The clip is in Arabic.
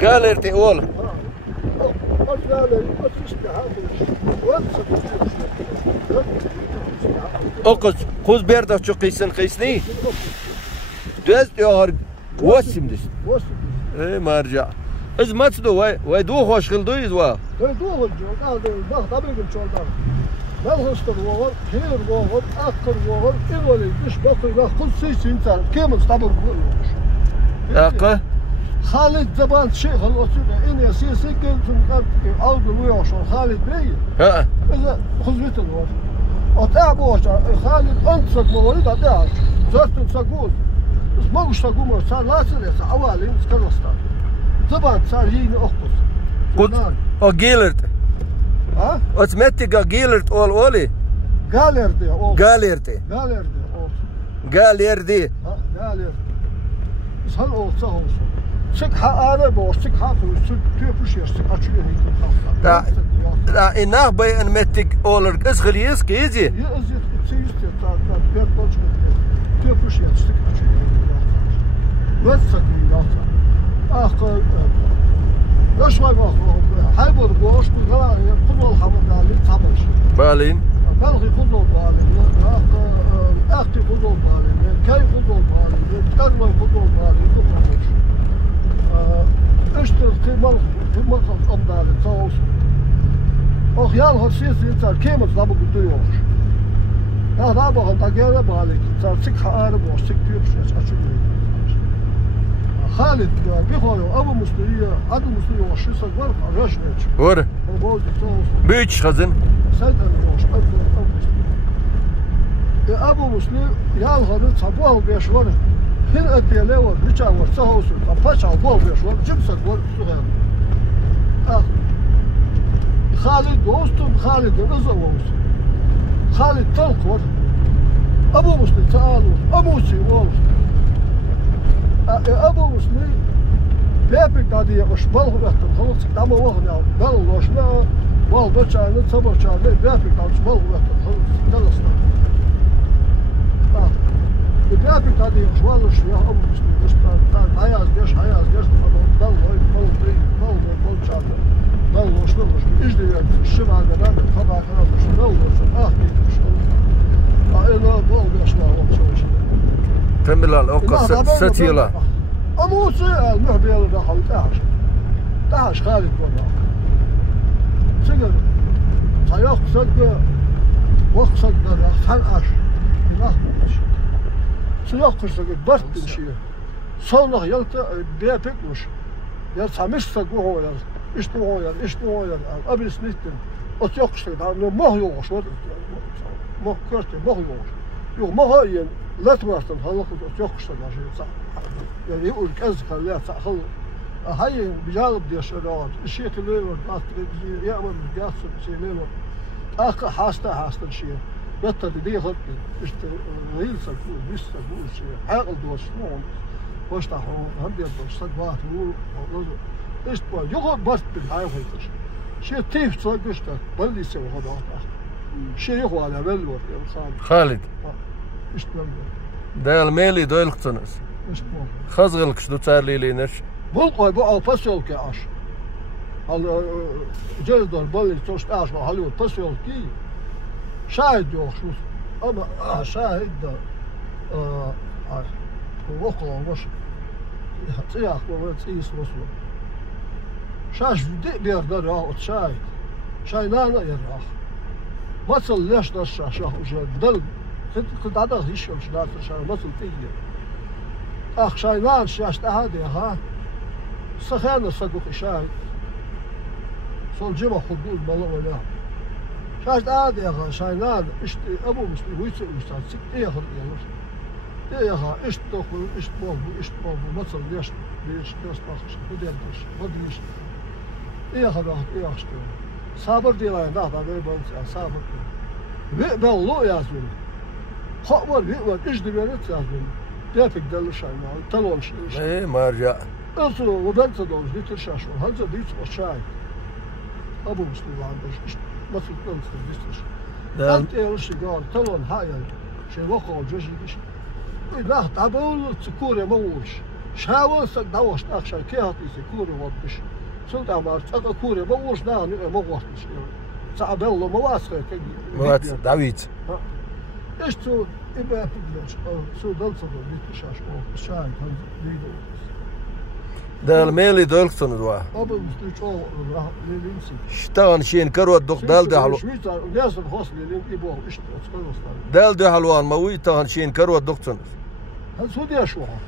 Galerti oğul. Okuz kuz berda çok kıysın kıysni. Düz diyor. Vasim dis. Marca. İz maçdo ve du hoş kıldıyız va. Du hoş kaldı. Bak tabii ki çoldan. Ben hoştur var. Kir var. Akır var. İvoli düş bakıyla kız sesin sen. Kim tabii bu. Akı. Halid zaman şeyh oturuyor. En iyisi gelsin algılıyor şu Halid Bey. Ha. İşte hizmet var. Ata bu hoca Halid antısak mı var da da. Zaten sakuz. ما مشتاقوا ما صار لا صار أولين سكروستا طبعا صار هيني أخبص قلت أجيلرت ها أسمعتك أجيلرت أولي قالردي أول قاليرتي قالردي أول قاليردي قالردي صار أول صار سك حقارة بوش سك حقر سك تيفوش يستك أشيله هيك لا إنه بي أن متك أولر إسخليس كيزي يأزي تسيستي صار بير بوش تيفوش يستك أشيله وثق من قطع آخر ليش ما يبغى حيبر بوش بغلا خذوا الحمد عليه طبش بالين بلغي خذوا بالين أختي خذوا بالين كي خذوا بالين كرمي خذوا بالين تخرج اشتري قيمة أمدالي توصل أخ يالها سياسي إنسان كيما تضبط بديوش يا ضابط أنت جاي بالك صار سك حارب وسك تيبش أشوف خالد بيخوانو أبو مسلمية أبو مسلمية وشيسك ورق رجنج ور بيتش خزن سيدنا وش أبو مسلم أبو مسلم يالغر صبوه بيشور هن أتيلي ور بيشا ور سهوسو فباشا بوه بيشور جبسك ور سهل خالد دوستم خالد رزا ووس خالد تلق ور أبو مسلم تعالوا أبو مسلم أبو مسلم بيبك دادي وش بالغ بيحتم خلص دما وغني بالغ وشنا بالغ بتشان صبر شان بيبك دادي بالغ بيحتم خلص خلصنا بيبك دادي وش والله شو أبو مسلم وش هياز جيش بالغ شان بالغ وشنا وش إيش دي الشمع قدام الخبع كلام وش بالغ وش وش إلا بالغ بيشنا وش تملال أوكا ستيلا أموسي المهبي اللي دخل تعش خالد والله سجل سياق سجل وقت سجل حنقش ينخبش سياق سجل برد شيء صلح يلتا بيبكوش يلسامش سجل هو اشتو قبل سنتين أتيقش سجل ما هو يوش ما كرت ما هو يوش يو ما هي لا تمرتن خلق أتيقش سجل يعني يقول كذا خليها تأخذ هاي بجانب دي الشرارات الشيء اللي ورد يعمل بالجاسم شيء اللي ورد آخر حاسته الشيء يطلع دي خط غير سكون مش سكون شيء عقل دوش نون وش تحول هم بيدوش صدقات هو إيش بقى يقعد بس بالحياة هيكش شيء تيف صدقش بل يسوي هذا شيء يقوى على بلور يا خالد إيش بقى ده المالي ده القطنس خزغلك شدو تارلي لينش بلقى بقى فصل كاش هل جلد البلي توش اش هل فصل كي شاهد يوخ اما شاهد وقلا وش تياخ وتيس وصل شاش دي بيردر اه شاهد شاينانا يراخ وصل ليش ده الشاشه بدل كنت هذا هيش وش ده وصل تيجي أخ شايلان شاشت هذه ها سخانة صدق شاي صل جمع خدود بالله ولا شاشت هذه ها شايلان إشت أبو مسلم ويسوي مستعد سك إيه خد يا ها إشت تأكل إشت بابو مثل ليش باخش بدي أدرس بدريش إيه هذا إيه أشتغل صابر دي لا ده بس صابر بالله يا زلمة خبر إيش دي بيرت يا زلمة بيفك دل شيء ما تلون شيء إيه ما رجع أصله وبنت دوش دي ترشاش هذا ديت وشاي أبو مسلم عندش ما في بنت ديتش أنت يا رشي قال طلعن هاي شيء وقع جوجي ديش لا تعبول تكوري موش شاول سداوش أخشى كيهاتي سكوري وضش سود أمر تأكل كوري موش لا موش تعبول مواسخة موات داويد إيش تو إبقى بيجلش سو دلصة ديتش شاي هذا ديدو دال ميلي دولكتون دوا أبو مسلم شو راح لينسي شتغن شين كروت دوك دال ده حلو لازم خاص لين يبغى إيش تسكر دال ده حلوان موي تغن شين كروت دوكتون هل سودي أشوها